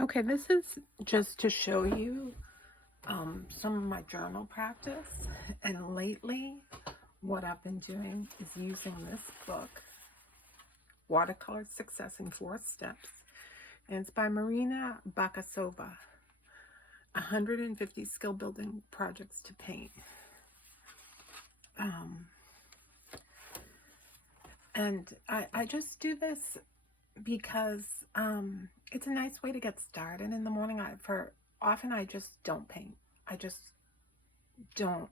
Okay, this is just to show you some of my journal practice. And lately, what I've been doing is using this book, Watercolor Success in 4 Steps. And it's by Marina Bakasova, 150 Skill Building Projects to Paint. And I just do this because it's a nice way to get started in the morning. Often I just don't paint. I just don't.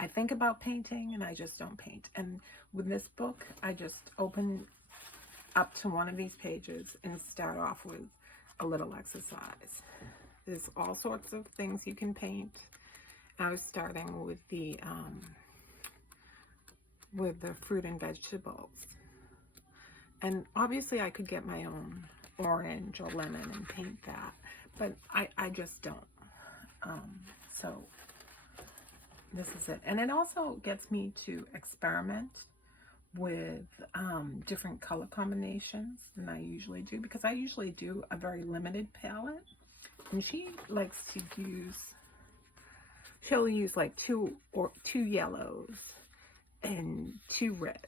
I think about painting and I just don't paint. And with this book, I just open up to one of these pages and start off with a little exercise. There's all sorts of things you can paint. I was starting with the fruit and vegetables. And obviously I could get my own orange or lemon and paint that, but I just don't. So this is it. And it also gets me to experiment with different color combinations than I usually do, because I usually do a very limited palette. And she likes to she'll use like two yellows and 2 reds.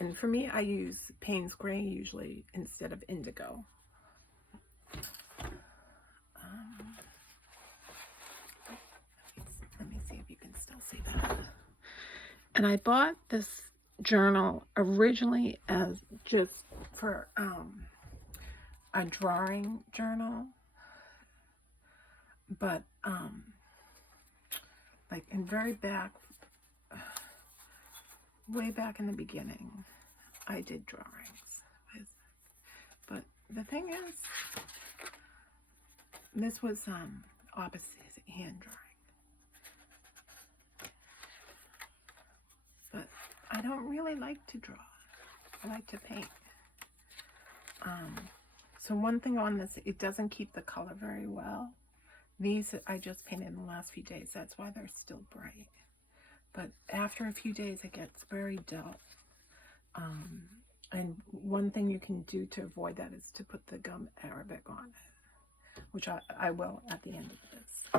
And for me, I use Payne's Gray usually instead of indigo. Let me see if you can still see that. And I bought this journal originally as just for a drawing journal, but like way back in the beginning, I did drawings with, but the thing is, this was opposite hand drawing. But I don't really like to draw. I like to paint. So one thing on this, it doesn't keep the color very well. These I just painted in the last few days. That's why they're still bright. But after a few days, it gets very dull. And one thing you can do to avoid that is to put the gum arabic on it, which I will at the end of this.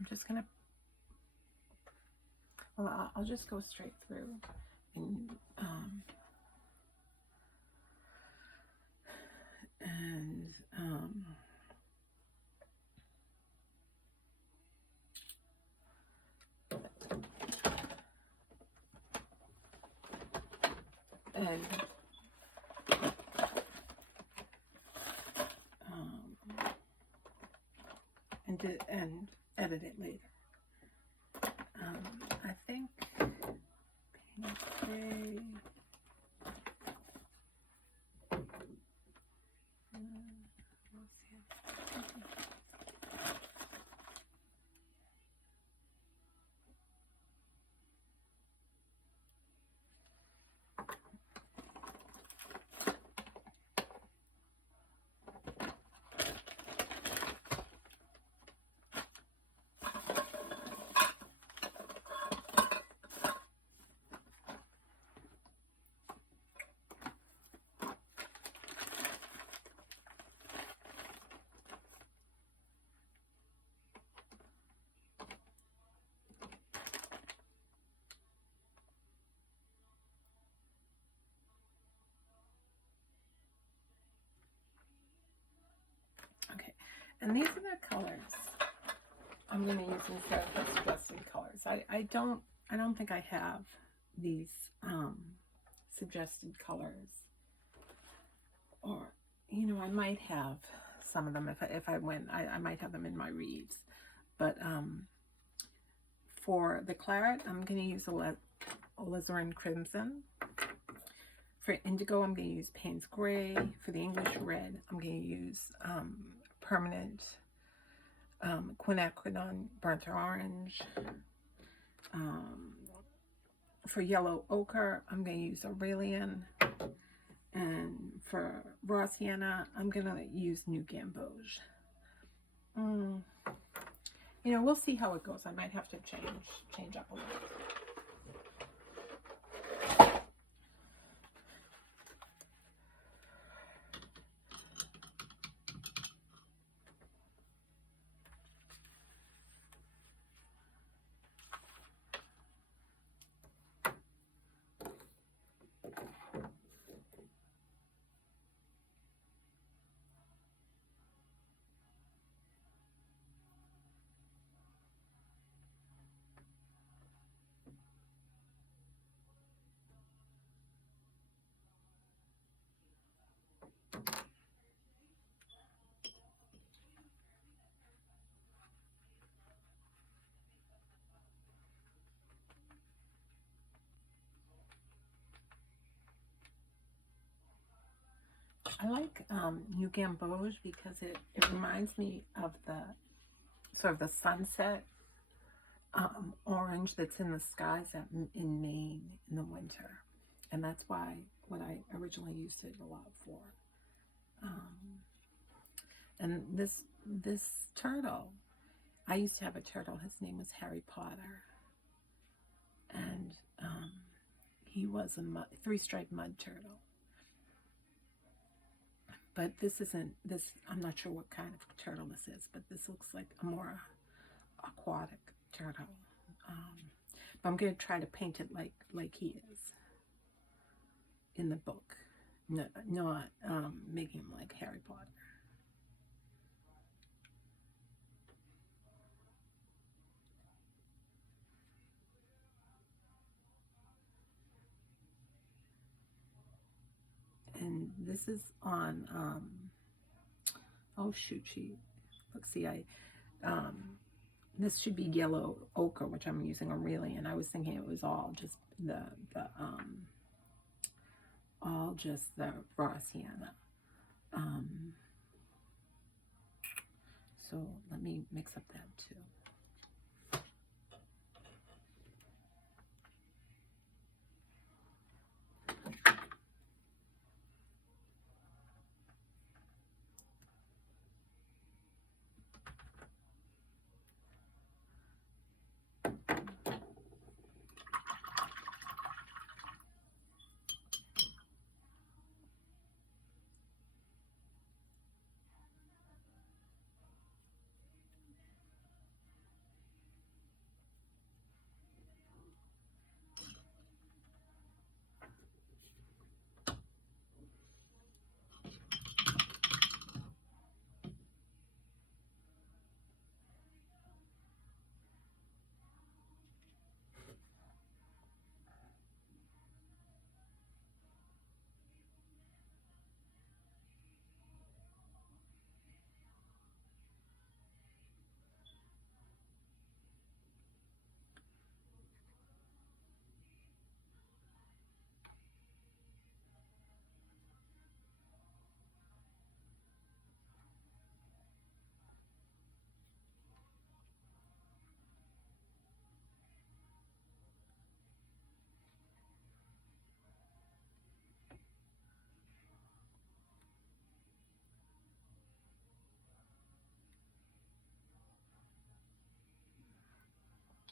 I'm just gonna, well, I'll just go straight through and and edit it later. I think okay. Okay, and these are the colors I'm going to use instead of the suggested colors. I don't think I have these suggested colors, or I might have some of them if I went. I might have them in my reads, but for the claret, I'm going to use alizarin crimson. For indigo, I'm going to use Payne's Gray. For the English red, I'm going to use permanent quinacridone burnt orange. For yellow ochre, I'm going to use Aurelian. And for raw sienna, I'm gonna use New Gamboge. Mm. You know, we'll see how it goes. I might have to change up a little. I like New Gamboge because it reminds me of the sort of the sunset orange that's in the skies in Maine in the winter. And that's why what I originally used it a lot for. Um, and this turtle, I used to have a turtle. His name was Harry Potter, and he was a three-striped mud turtle. But this isn't this. I'm not sure what kind of turtle this is, but this looks like a more aquatic turtle. But I'm going to try to paint it like he is in the book, not making him like Harry Potter. And this is on, oh shoot, let's see, this should be yellow ochre, which I'm using really, and I was thinking it was all just all just the raw sienna. So let me mix up that too.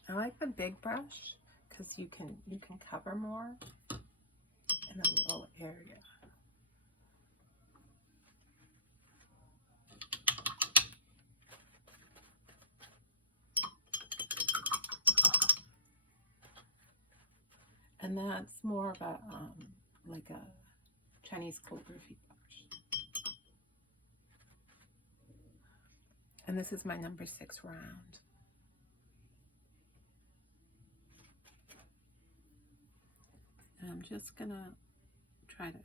I like the big brush because you can cover more in a little area. And that's more of a like a Chinese calligraphy brush. And this is my number 6 round. And I'm just gonna try to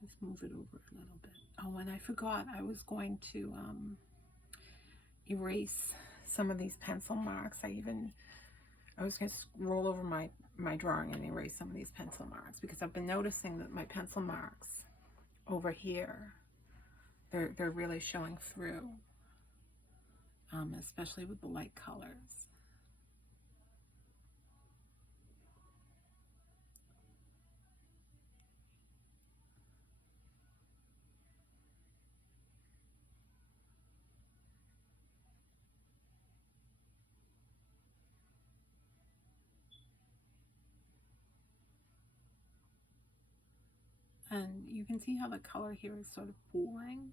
just move it over a little bit. Oh, and I forgot I was going to erase some of these pencil marks. I was going to roll over my drawing and erase some of these pencil marks because I've been noticing that my pencil marks over here, they're really showing through, especially with the light colors. And you can see how the color here is sort of pooling.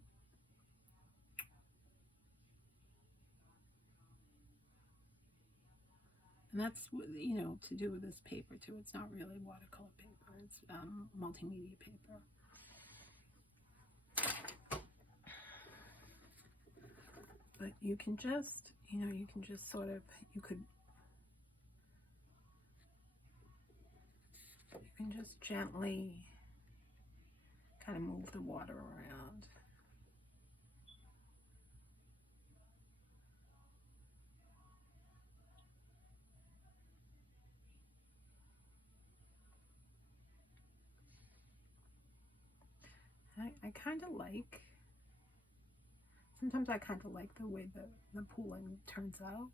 And that's, you know, to do with this paper too. It's not really watercolor paper, it's multimedia paper. But you can just, you know, you can just sort of, you can just gently kind of move the water around. I kind of like, sometimes I kind of like the way the pooling turns out,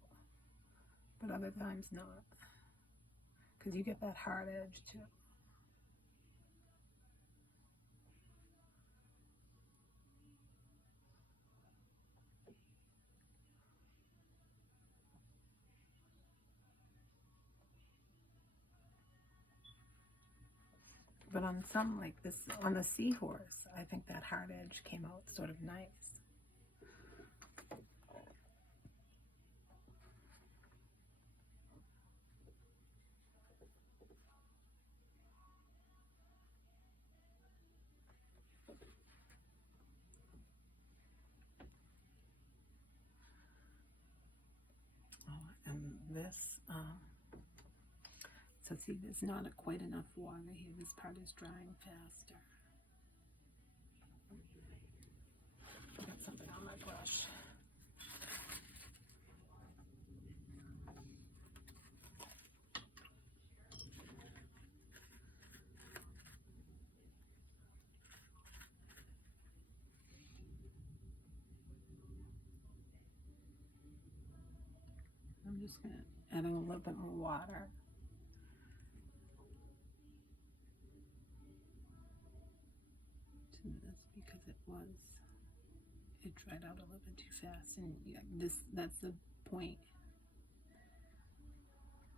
but other times not, because you get that hard edge too. But on some, like this, on the seahorse, I think that hard edge came out sort of nice. Oh, and this, so see, there's not quite enough water here. This part is drying faster. Get something on my brush. I'm just going to add a little bit more water. To this because it dried out a little bit too fast, and yeah, that's the point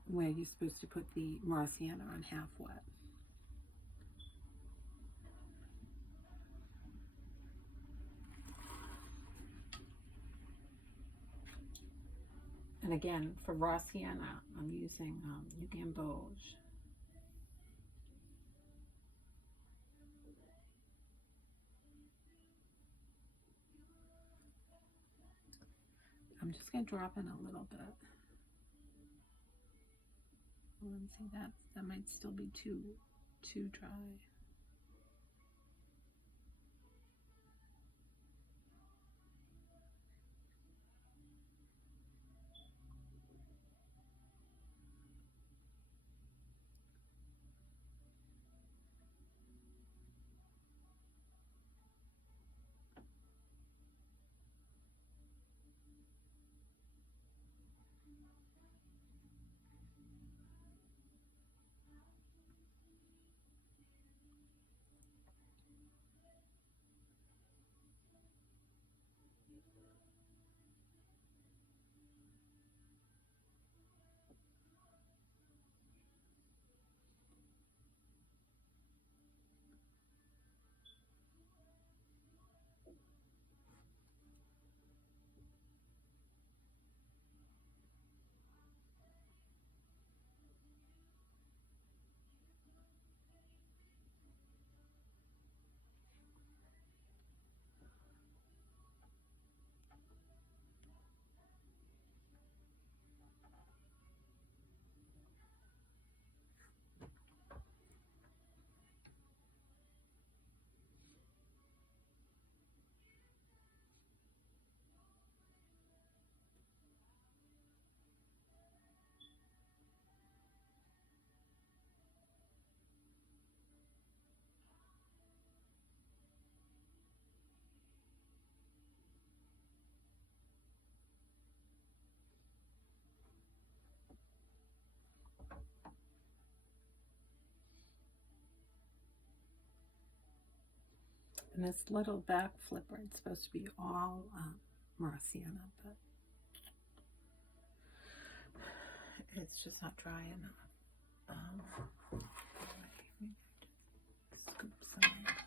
where you're supposed to put the raw sienna on half wet. And again, for raw sienna, I'm using New Gamboge. I'm just going to drop in a little bit. Oh, and see, that might still be too dry. And this little back flipper, it's supposed to be all raw sienna, but it's just not dry enough. Scoop some.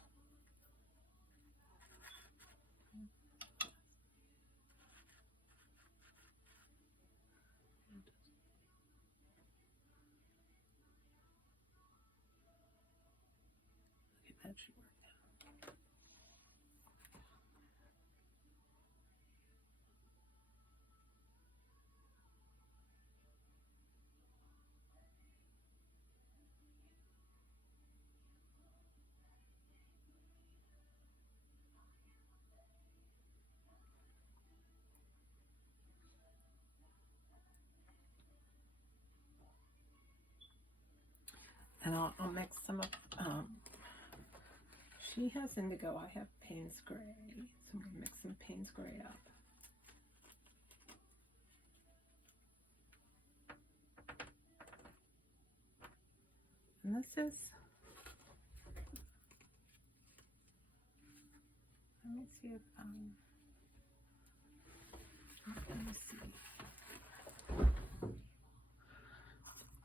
that should work. And I'll mix some of, she has indigo, I have Payne's Gray, so I'm going to mix some Payne's Gray up. And this is, let me see if, let me see.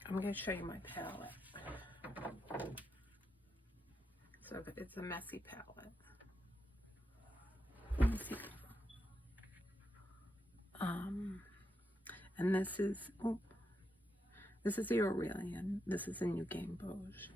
I'm going to show you my palette. So it's a messy palette. Let me see. And this is, oh, this is the Aurelian. This is the New Game Bauge.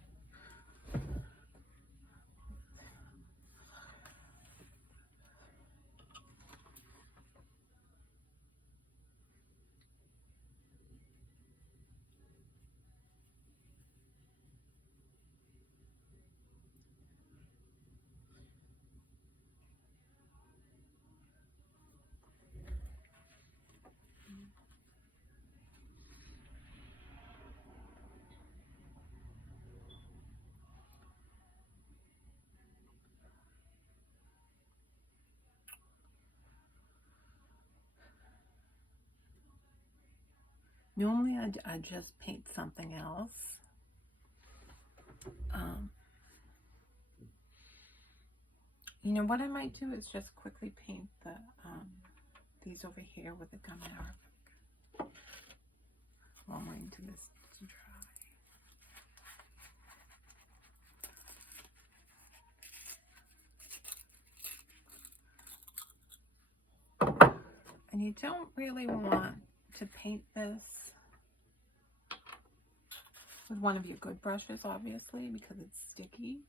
Normally I just paint something else. You know what I might do is just quickly paint the these over here with the gum Arabic while I'm waiting to this to dry. And you don't really want to paint this with one of your good brushes, obviously, because it's sticky.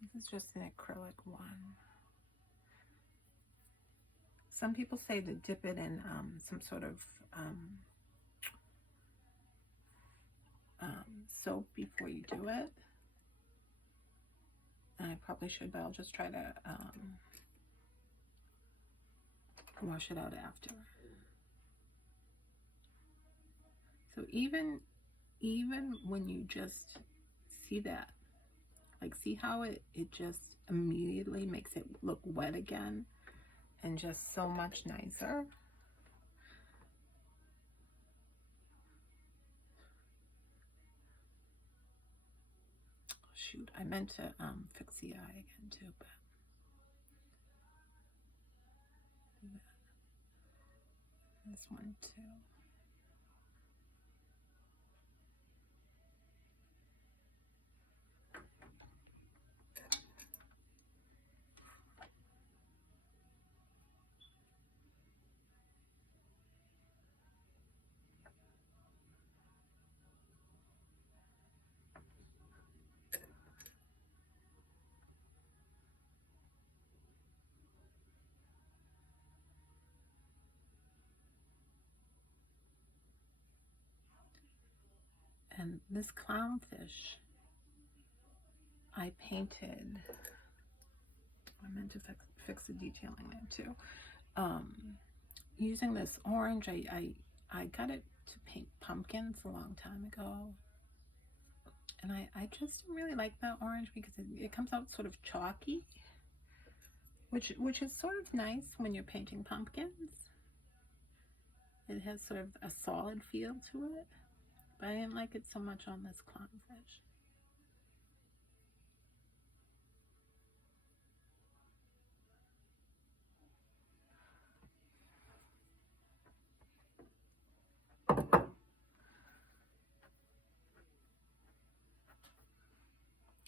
This is just an acrylic one. Some people say to dip it in some sort of soap before you do it. And I probably should, but I'll just try to wash it out after. So even when you just see that, like see how it just immediately makes it look wet again and just so much nicer. Shoot, I meant to fix the eye again too, but this one too. And this clownfish, I painted, I meant to fix the detailing there too. Using this orange, I got it to paint pumpkins a long time ago. And I just really like that orange because it comes out sort of chalky, which is sort of nice when you're painting pumpkins. It has sort of a solid feel to it, but I didn't like it so much on this clownfish.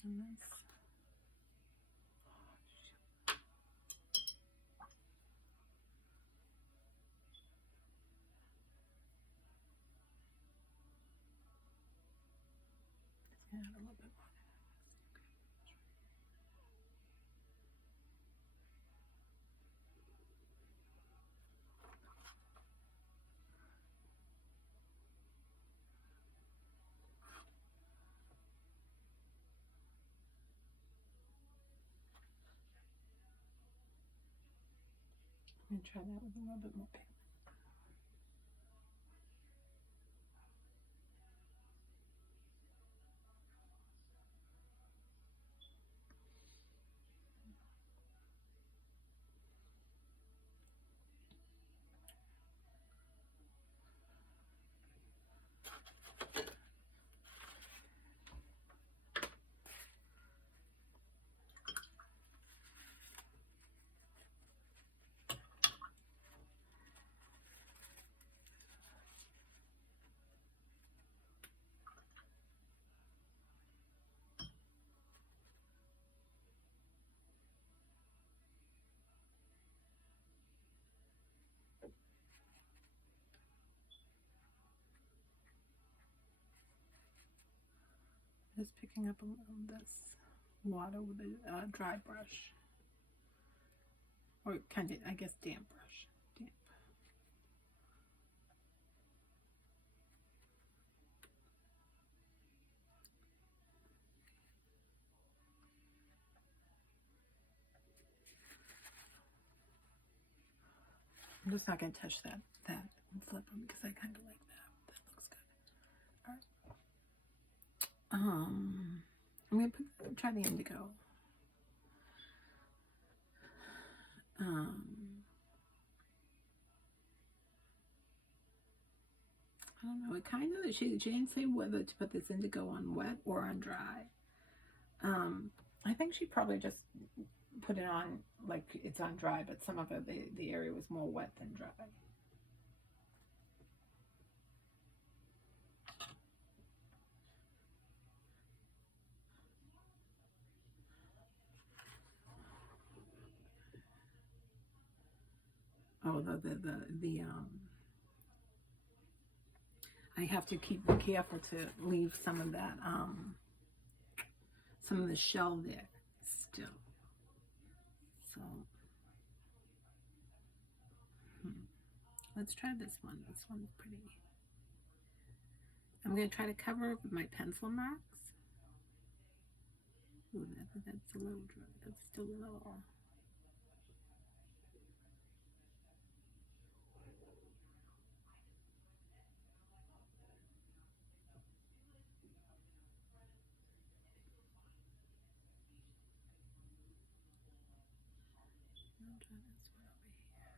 And this. add a little bit more. Let me try that with a little bit more paint. Just picking up a little of this water with a dry brush, or kind of, I guess, damp brush. Damp. I'm just not going to touch that and flip them because I kind of like that. That looks good. All right. I'm going to try the indigo. I don't know. It kind of, she didn't say whether to put this indigo on wet or on dry. I think she probably just put it on like it's on dry, but some of it, the area was more wet than dry. Oh, I have to be careful to leave some of that, some of the shell there still. So, let's try this one. This one's pretty. I'm going to try to cover it with my pencil marks. Ooh, that's a little dry. That's still a little. I'll try this one over here.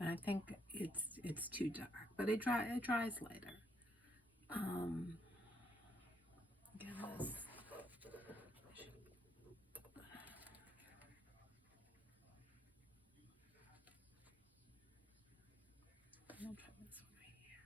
And I think it's too dark, but it dries later. Again, this. I'm gonna try this one right here.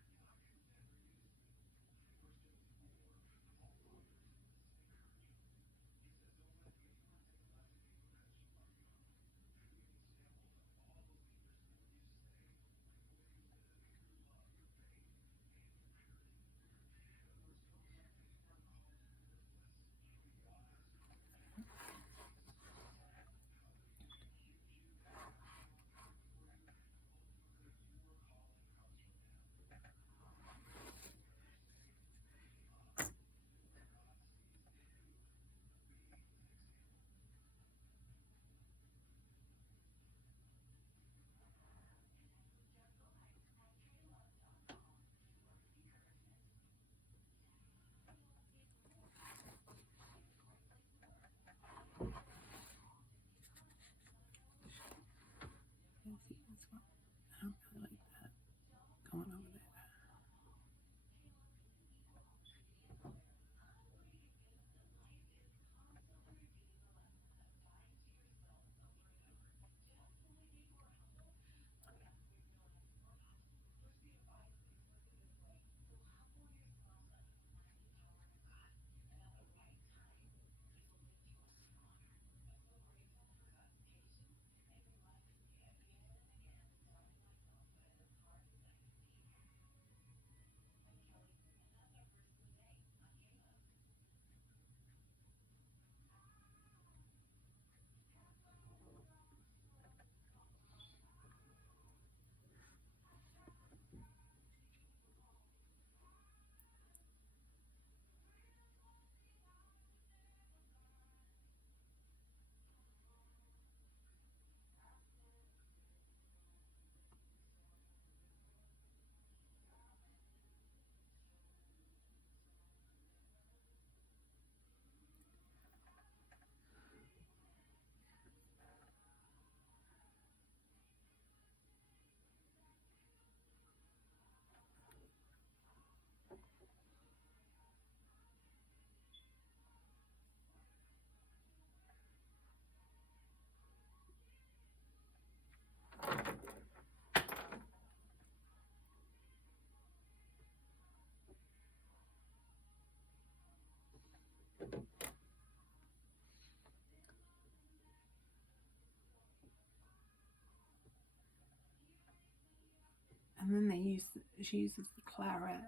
And then she uses the claret,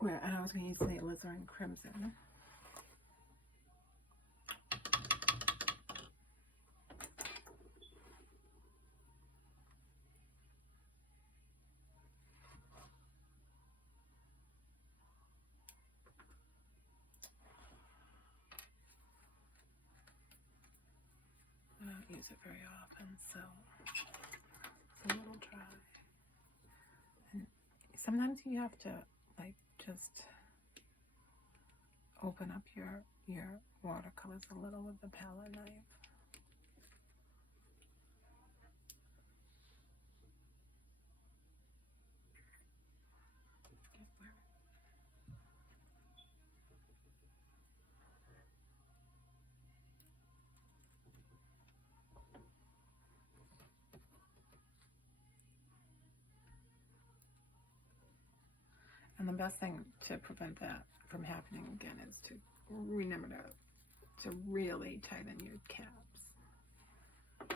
and I was going to use the alizarin crimson. I don't use it very often, so it's a little dry. And sometimes you have to like just open up your watercolors a little with the palette knife. And the best thing to prevent that from happening again is to remember to really tighten your caps. I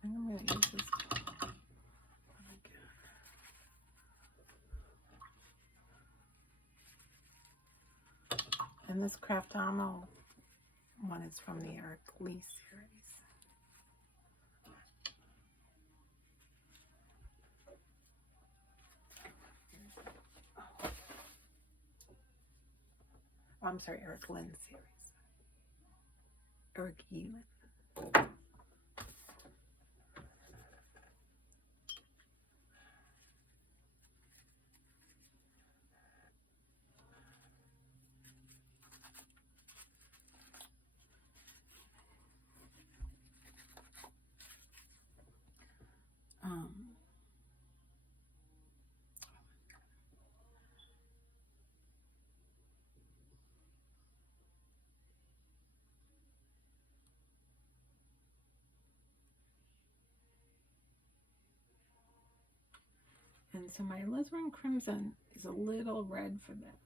think I'm going to use this. And this Craft Armo one is from the Eric Lee series. Oh, I'm sorry, Eric Lynn series. Eric Yeelan. And so my alizarin crimson is a little red for that.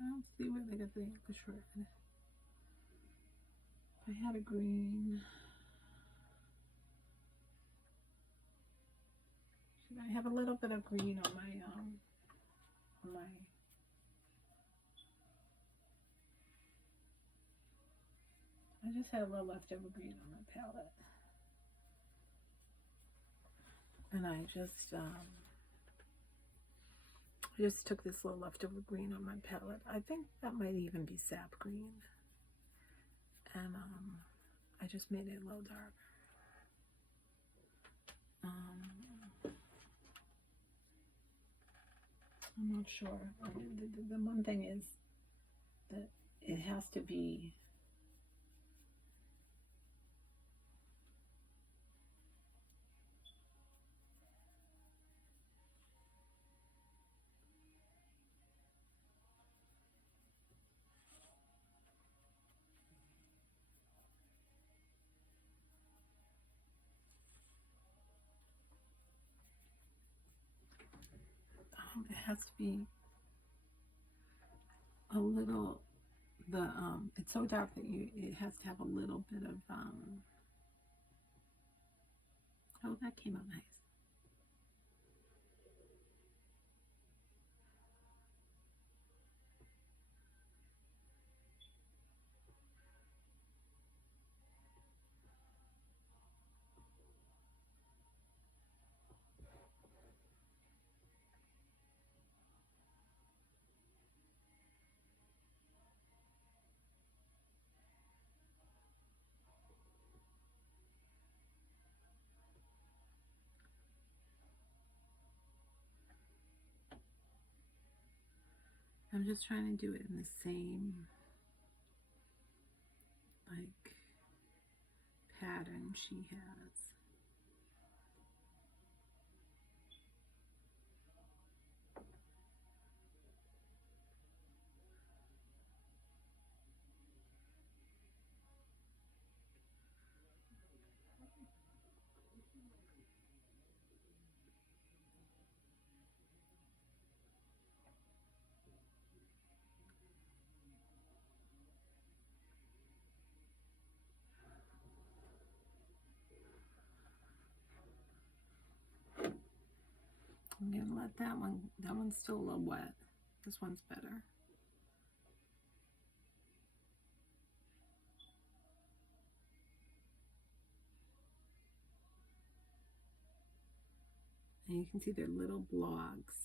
Let's see where they got the English red. If I had a green, should I have a little bit of green on my I just had a little leftover green on my palette, and I just took this little leftover green on my palette. I think that might even be sap green, and I just made it a little darker. I'm not sure. The one thing is that it has to be it has to be a little, it's so dark that it has to have a little bit of, oh, that came out nice. I'm just trying to do it in the same, like, pattern she has. I'm gonna let that one's still a little wet. This one's better. And you can see they're little blogs.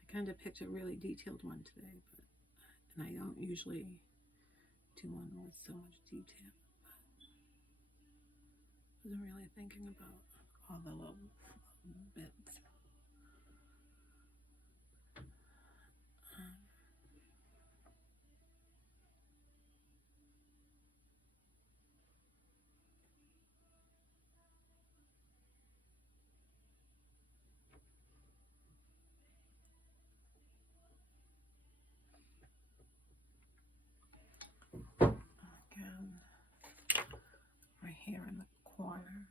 I kind of picked a really detailed one today, and I don't usually do one with so much detail. I wasn't really thinking about all the little bits. Again, right here in the corner.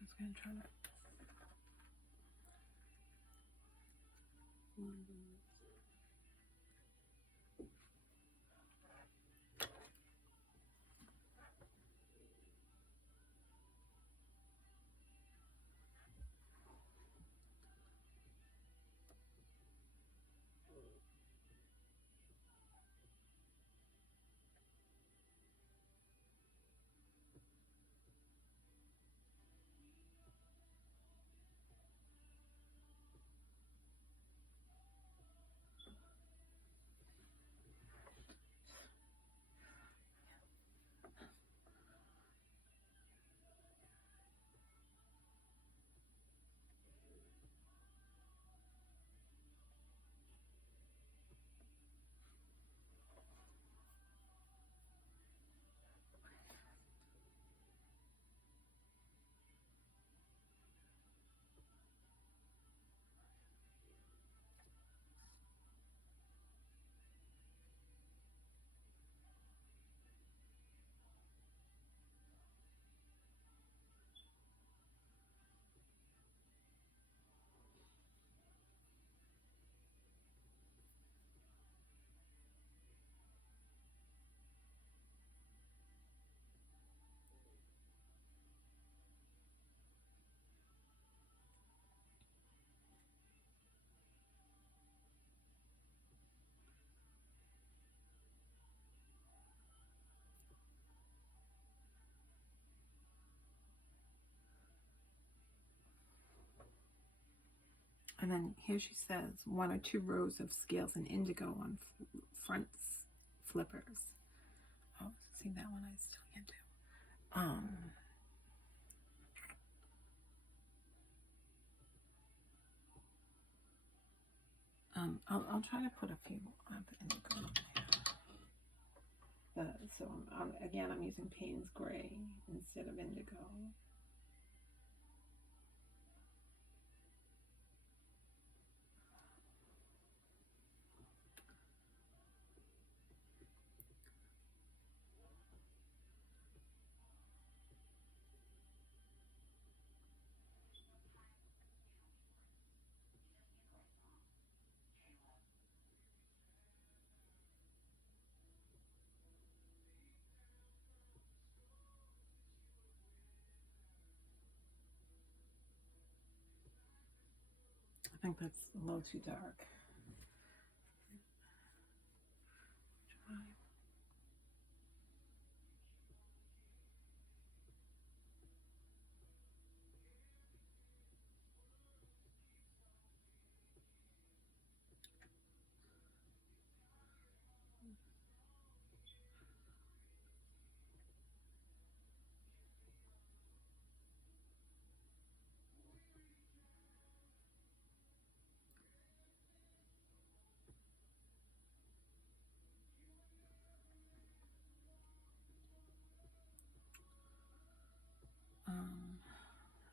Just gonna try to And then here she says 1 or 2 rows of scales in indigo on front flippers. Oh, see that one I still can't do. I'll try to put a few of indigo in there. So again, I'm using Payne's Gray instead of indigo. I think that's a little too dark.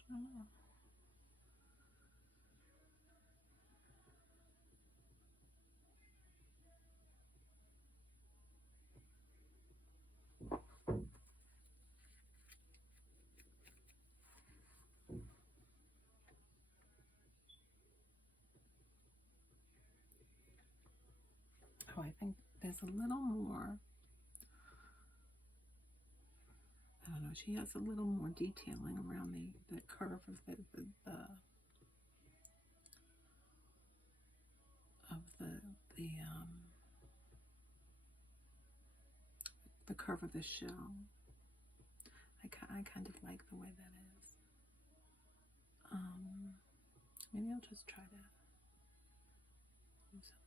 I don't know. Oh, I think there's a little more. I don't know. She has a little more detailing around the curve of the curve of the shell. I kind of like the way that is. Maybe I'll just try to do some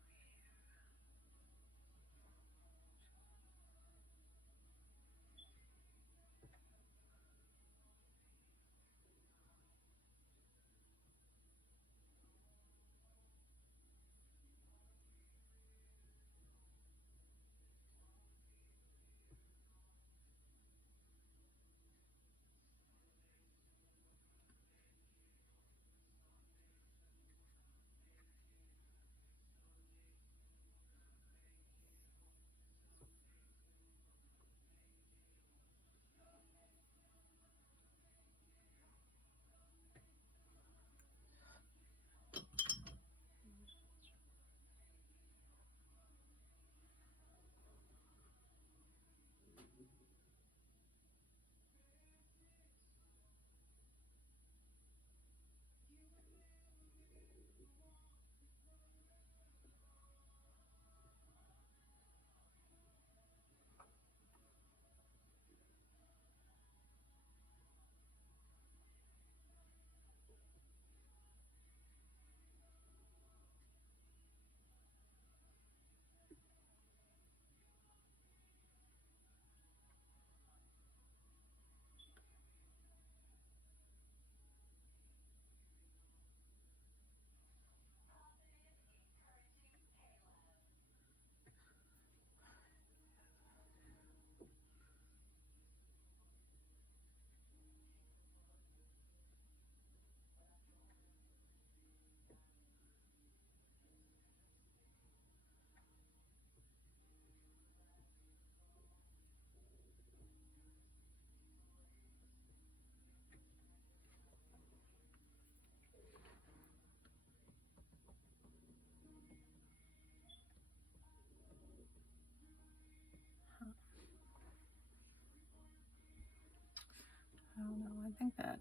I don't know. I think that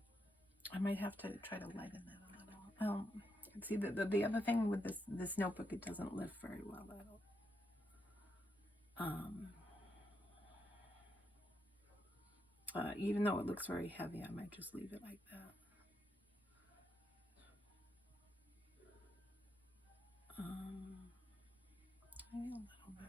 I might have to try to lighten that a little. See, the other thing with this notebook, it doesn't lift very well at all. Even though it looks very heavy, I might just leave it like that. Maybe a little bit.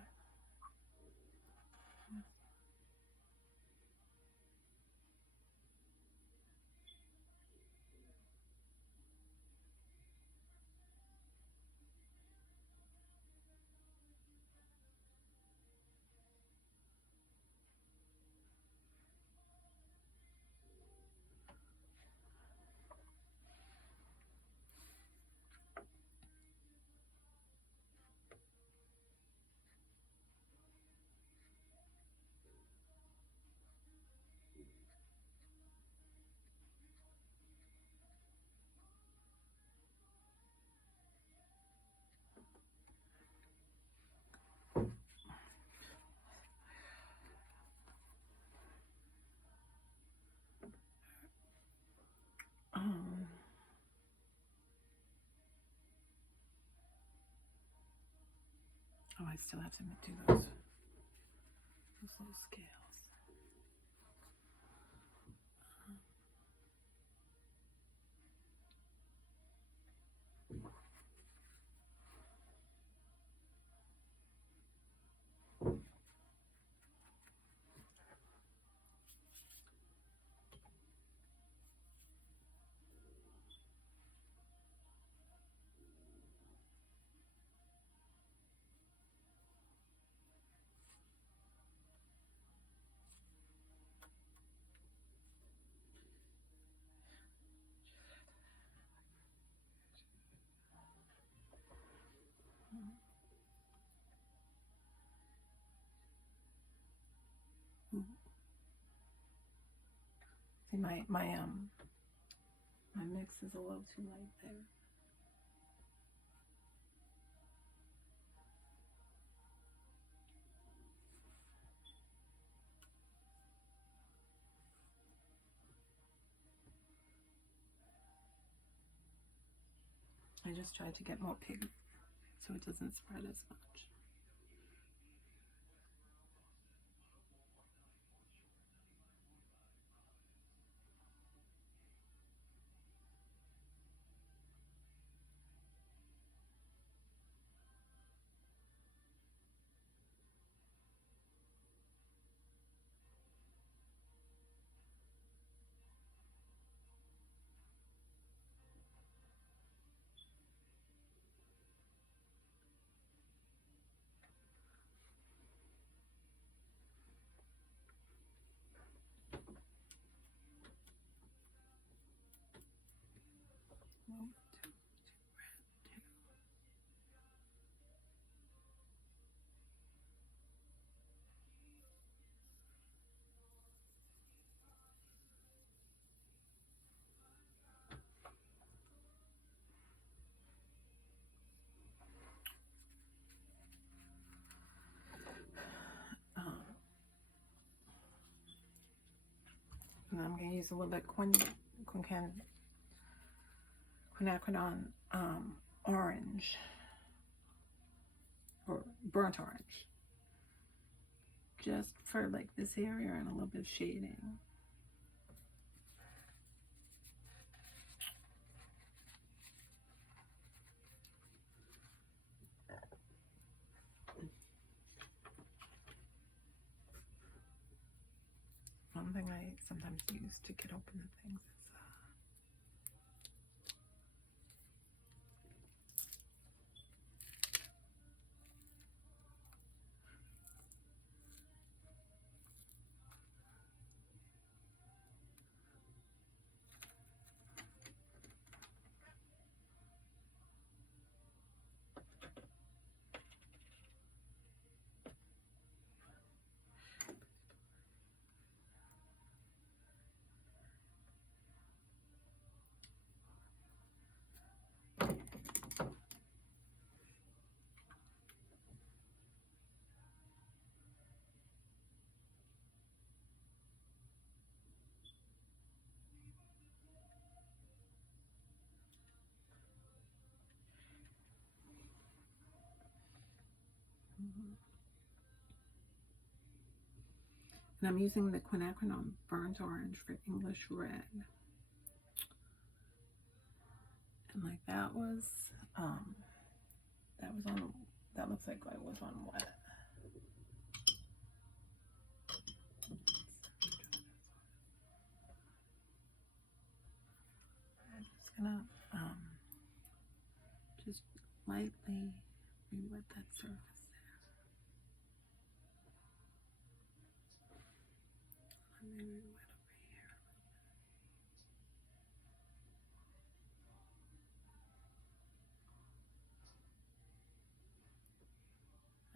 Oh, I still have to do those little scales. See, my mix is a little too light there. I just tried to get more pigment so it doesn't spread as much. And I'm going to use a little bit quinacridone orange, or burnt orange, just for like this area and a little bit of shading. One thing I sometimes use to get open the things is and I'm using the quinacridone burnt orange for English red. And like that was on, that looks like I was on wet. I'm just gonna just lightly re-wet that surface there. Let me re-wet over here.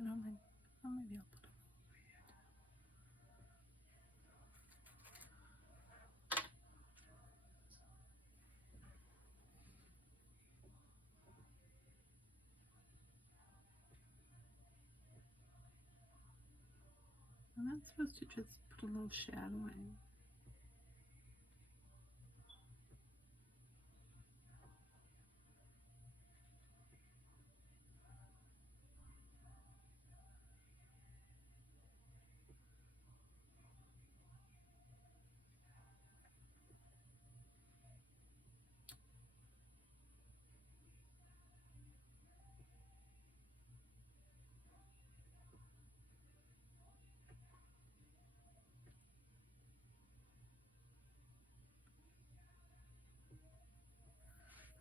I don't think, oh, maybe I'll put it over here too. And that's supposed to just put a little shadowing.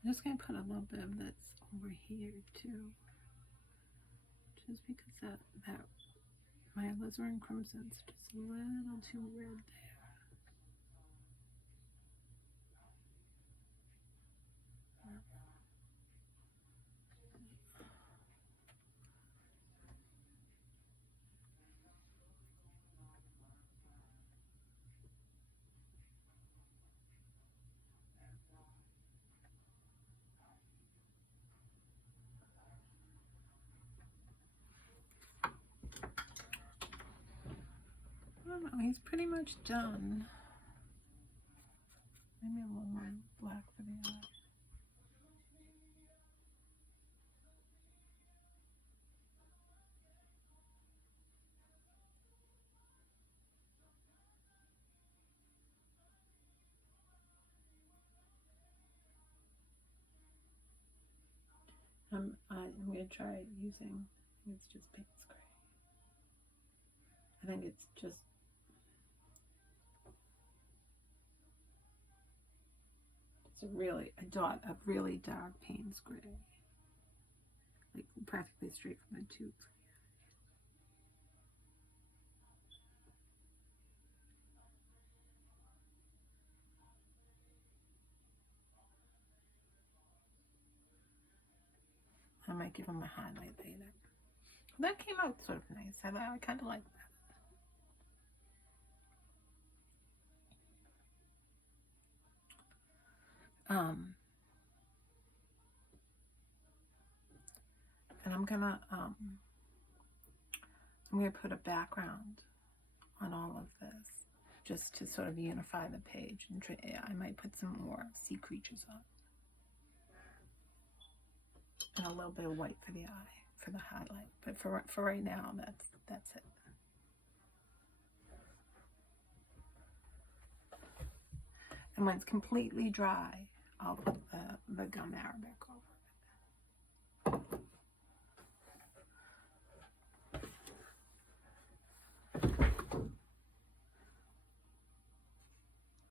I'm just going to put a little bit of this over here too, just because that my alizarin crimson's just a little too red there. I don't know, he's pretty much done. Maybe a little more black for the eye. I'm going to try using, it's just Payne's Gray. I think it's just, it's a really dark Payne's Gray. Like practically straight from the tube. I might give them a highlight later. That came out sort of nice. I kind of like that. And I'm gonna put a background on all of this just to sort of unify the page, and I might put some more sea creatures on, and a little bit of white for the eye, for the highlight. But for right now, that's it. And when it's completely dry, I'll put the gum arabic